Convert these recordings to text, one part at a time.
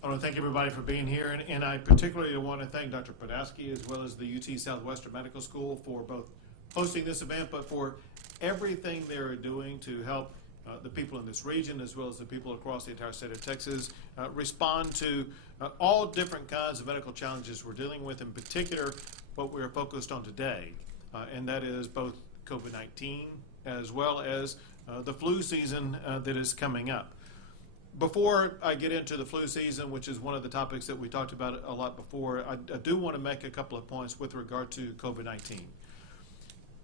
I want to thank everybody for being here, and I particularly want to thank Dr. Podolsky as well as the UT Southwestern Medical School for both hosting this event, but for everything they're doing to help the people in this region as well as the people across the entire state of Texas respond to all different kinds of medical challenges we're dealing with, in particular what we're focused on today, and that is both COVID-19 as well as the flu season that is coming up. Before I get into the flu season, which is one of the topics that we talked about a lot before, I do want to make a couple of points with regard to COVID-19.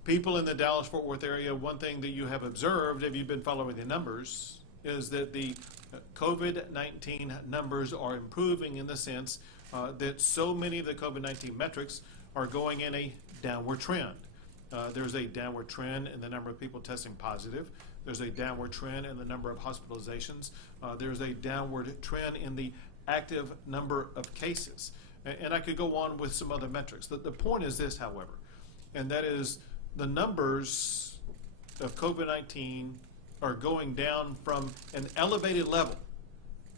People in the Dallas-Fort Worth area, one thing that you have observed, if you've been following the numbers, is that the COVID-19 numbers are improving in the sense that so many of the COVID-19 metrics are going in a downward trend. There's a downward trend in the number of people testing positive. There's a downward trend in the number of hospitalizations. There's a downward trend in the active number of cases. And I could go on with some other metrics. The point is this, however, and that is the numbers of COVID-19 are going down from an elevated level.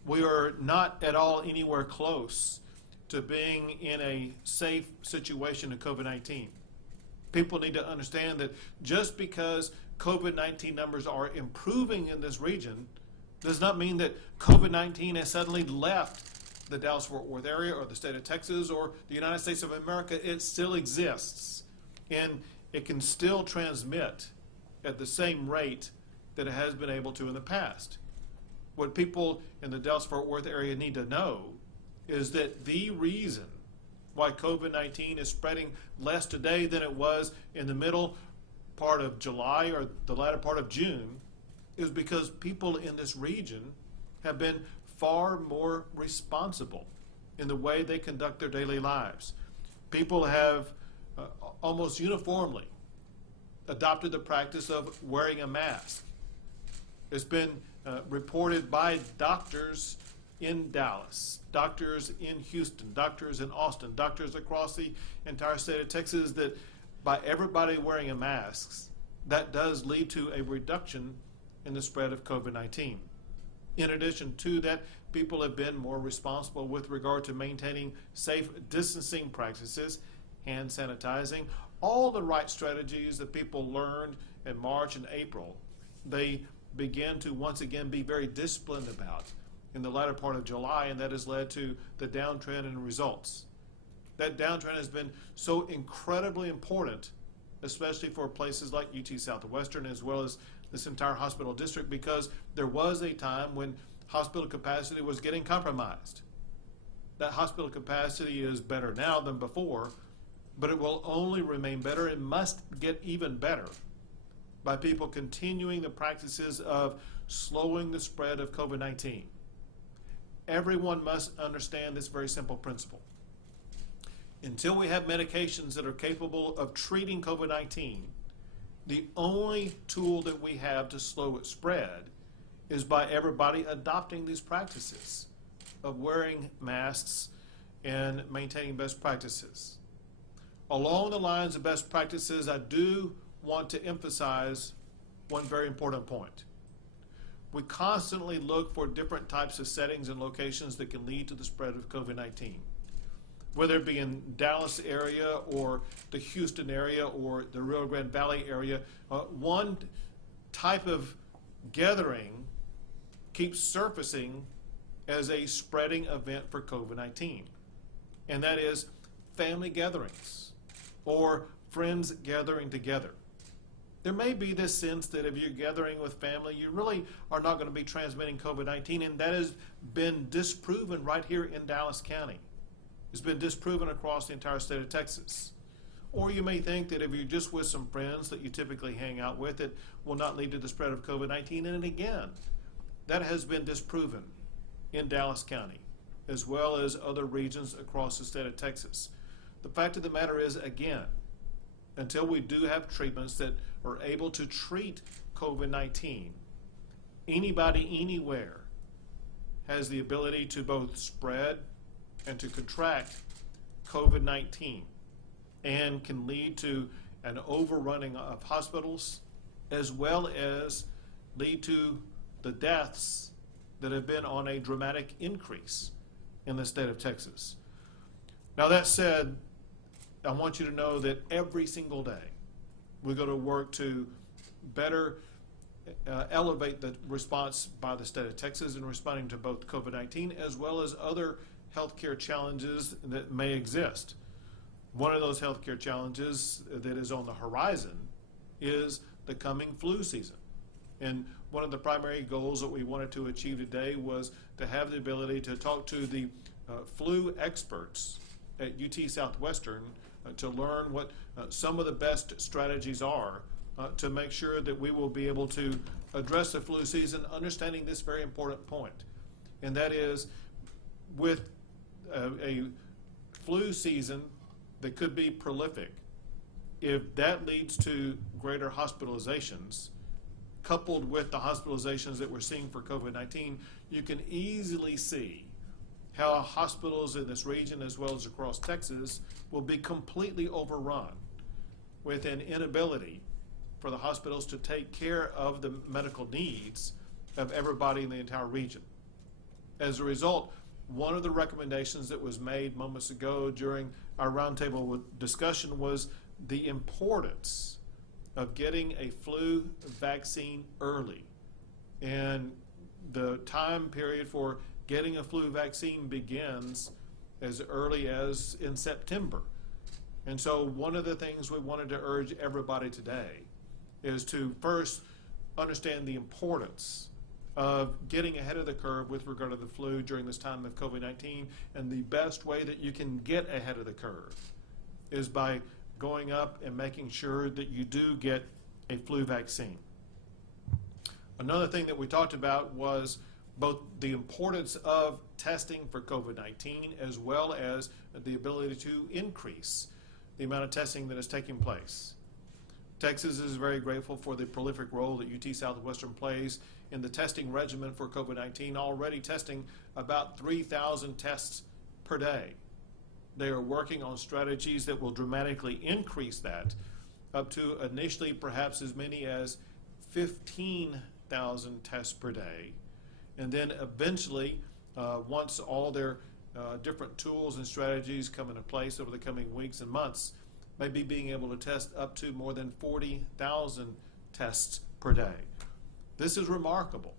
We are not at all anywhere close to being in a safe situation in COVID-19. People need to understand that just because COVID-19 numbers are improving in this region does not mean that COVID-19 has suddenly left the Dallas-Fort Worth area or the state of Texas or the United States of America. It still exists, and it can still transmit at the same rate that it has been able to in the past. What people in the Dallas-Fort Worth area need to know is that the reason why COVID-19 is spreading less today than it was in the middle part of July or the latter part of June is because people in this region have been far more responsible in the way they conduct their daily lives. People have almost uniformly adopted the practice of wearing a mask. It's been reported by doctors in Dallas, doctors in Houston, doctors in Austin, doctors across the entire state of Texas that by everybody wearing a mask, that does lead to a reduction in the spread of COVID-19. In addition to that, people have been more responsible with regard to maintaining safe distancing practices, hand sanitizing, all the right strategies that people learned in March and April. They began to once again be very disciplined about in the latter part of July, and that has led to the downtrend in results. That downtrend has been so incredibly important, especially for places like UT Southwestern as well as this entire hospital district, because there was a time when hospital capacity was getting compromised. That hospital capacity is better now than before, but it will only remain better and must get even better by people continuing the practices of slowing the spread of COVID-19. Everyone must understand this very simple principle. Until we have medications that are capable of treating COVID-19, the only tool that we have to slow its spread is by everybody adopting these practices of wearing masks and maintaining best practices. Along the lines of best practices, I do want to emphasize one very important point. We constantly look for different types of settings and locations that can lead to the spread of COVID-19. Whether it be in Dallas area or the Houston area or the Rio Grande Valley area, one type of gathering keeps surfacing as a spreading event for COVID-19, and that is family gatherings or friends gathering together. There may be this sense that if you're gathering with family, you really are not going to be transmitting COVID-19, and that has been disproven right here in Dallas County. It's been disproven across the entire state of Texas. Or you may think that if you're just with some friends that you typically hang out with, it will not lead to the spread of COVID-19. And again, that has been disproven in Dallas County, as well as other regions across the state of Texas. The fact of the matter is, again, until we do have treatments that are able to treat COVID-19, anybody, anywhere, has the ability to both spread and to contract COVID-19, and can lead to an overrunning of hospitals, as well as lead to the deaths that have been on a dramatic increase in the state of Texas. Now that said, I want you to know that every single day we go to work to better elevate the response by the state of Texas in responding to both COVID-19 as well as other healthcare challenges that may exist. One of those healthcare challenges that is on the horizon is the coming flu season. And one of the primary goals that we wanted to achieve today was to have the ability to talk to the flu experts at UT Southwestern to learn what some of the best strategies are to make sure that we will be able to address the flu season, understanding this very important point. And that is, with a flu season that could be prolific, if that leads to greater hospitalizations, coupled with the hospitalizations that we're seeing for COVID-19, you can easily see how hospitals in this region as well as across Texas will be completely overrun with an inability for the hospitals to take care of the medical needs of everybody in the entire region. As a result, one of the recommendations that was made moments ago during our roundtable discussion was the importance of getting a flu vaccine early. And the time period for getting a flu vaccine begins as early as in September. And so one of the things we wanted to urge everybody today is to first understand the importance of getting ahead of the curve with regard to the flu during this time of COVID-19. And the best way that you can get ahead of the curve is by going up and making sure that you do get a flu vaccine. Another thing that we talked about was both the importance of testing for COVID-19 as well as the ability to increase the amount of testing that is taking place. Texas is very grateful for the prolific role that UT Southwestern plays in the testing regimen for COVID-19, already testing about 3,000 tests per day. They are working on strategies that will dramatically increase that up to initially perhaps as many as 15,000 tests per day. And then eventually, once all their different tools and strategies come into place over the coming weeks and months, maybe being able to test up to more than 40,000 tests per day. This is remarkable,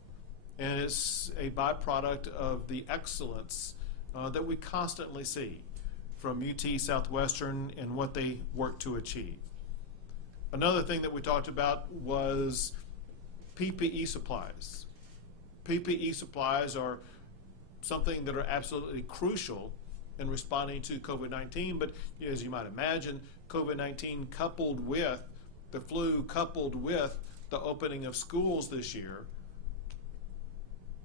and it's a byproduct of the excellence that we constantly see from UT Southwestern and what they work to achieve. Another thing that we talked about was PPE supplies. PPE supplies are something that are absolutely crucial in responding to COVID-19, but as you might imagine, COVID-19 coupled with the flu, coupled with the opening of schools this year,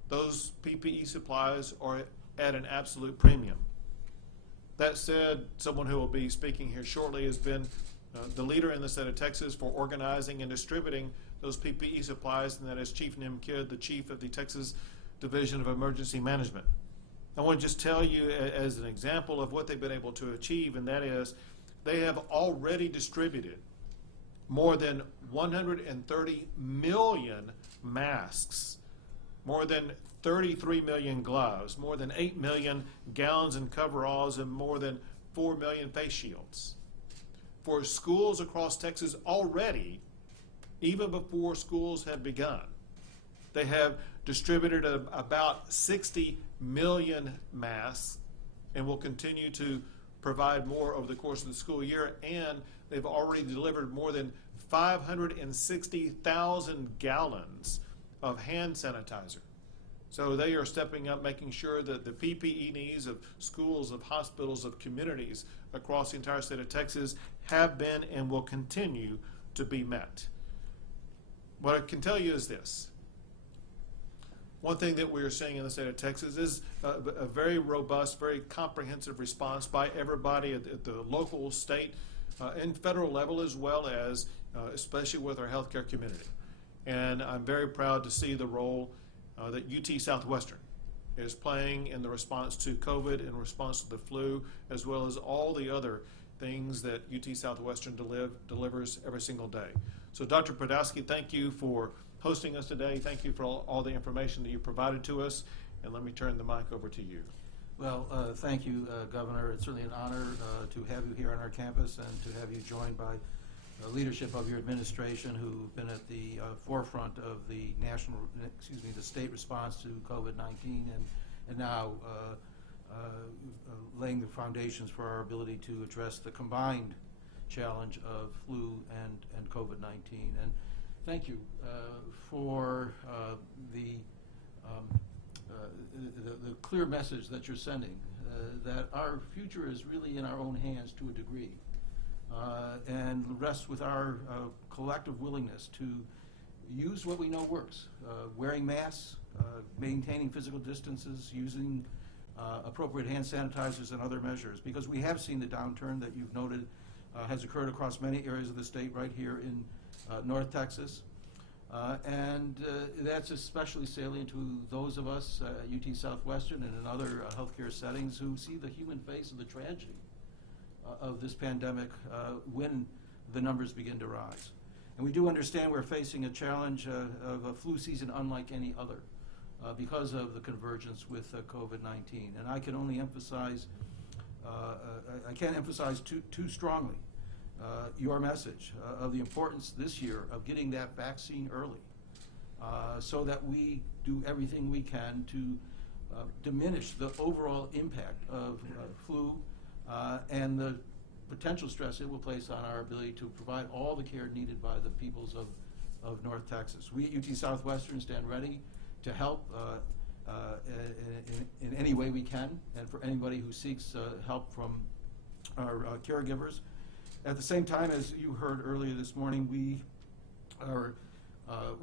those PPE supplies are at an absolute premium. That said, someone who will be speaking here shortly has been the leader in the state of Texas for organizing and distributing those PPE supplies, and that is Chief Nim Kidd, the chief of the Texas Division of Emergency Management. I want to just tell you as an example of what they've been able to achieve, and that is they have already distributed more than 130 million masks, more than 33 million gloves, more than 8 million gowns and coveralls, and more than 4 million face shields. For schools across Texas already, even before schools have begun, they have distributed about 60 million masks and will continue to provide more over the course of the school year, and they've already delivered more than 560,000 gallons of hand sanitizer. So they are stepping up, making sure that the PPE needs of schools, of hospitals, of communities across the entire state of Texas have been and will continue to be met. What I can tell you is this. One thing that we are seeing in the state of Texas is a very robust, very comprehensive response by everybody at the local, state, and federal level, as well as especially with our healthcare community. And I'm very proud to see the role that UT Southwestern is playing in the response to COVID, in response to the flu, as well as all the other things that UT Southwestern delivers every single day. So Dr. Podolsky, thank you for hosting us today. Thank you for all the information that you provided to us. And let me turn the mic over to you. Well, thank you, Governor. It's certainly an honor to have you here on our campus and to have you joined by the leadership of your administration, who've been at the forefront of the the state response to COVID-19, and now laying the foundations for our ability to address the combined challenge of flu and COVID-19. And thank you for the clear message that you're sending, that our future is really in our own hands to a degree, and rests with our collective willingness to use what we know works, wearing masks, maintaining physical distances, using appropriate hand sanitizers and other measures, because we have seen the downturn that you've noted has occurred across many areas of the state right here in North Texas. And that's especially salient to those of us at UT Southwestern and in other healthcare settings who see the human face of the tragedy of this pandemic when the numbers begin to rise. And we do understand we're facing a challenge of a flu season unlike any other because of the convergence with COVID-19. And I can only emphasize, I can't emphasize too strongly your message of the importance this year of getting that vaccine early so that we do everything we can to diminish the overall impact of flu and the potential stress it will place on our ability to provide all the care needed by the peoples of North Texas. We at UT Southwestern stand ready to help in any way we can, and for anybody who seeks help from our caregivers. At the same time, as you heard earlier this morning, we are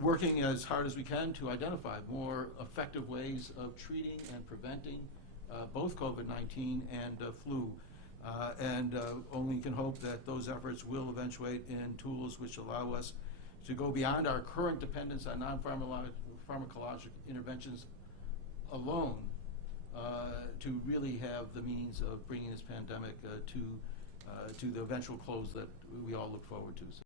working as hard as we can to identify more effective ways of treating and preventing both COVID-19 and flu. And only can hope that those efforts will eventuate in tools which allow us to go beyond our current dependence on non-pharmacologic interventions alone to really have the means of bringing this pandemic to the eventual close that we all look forward to.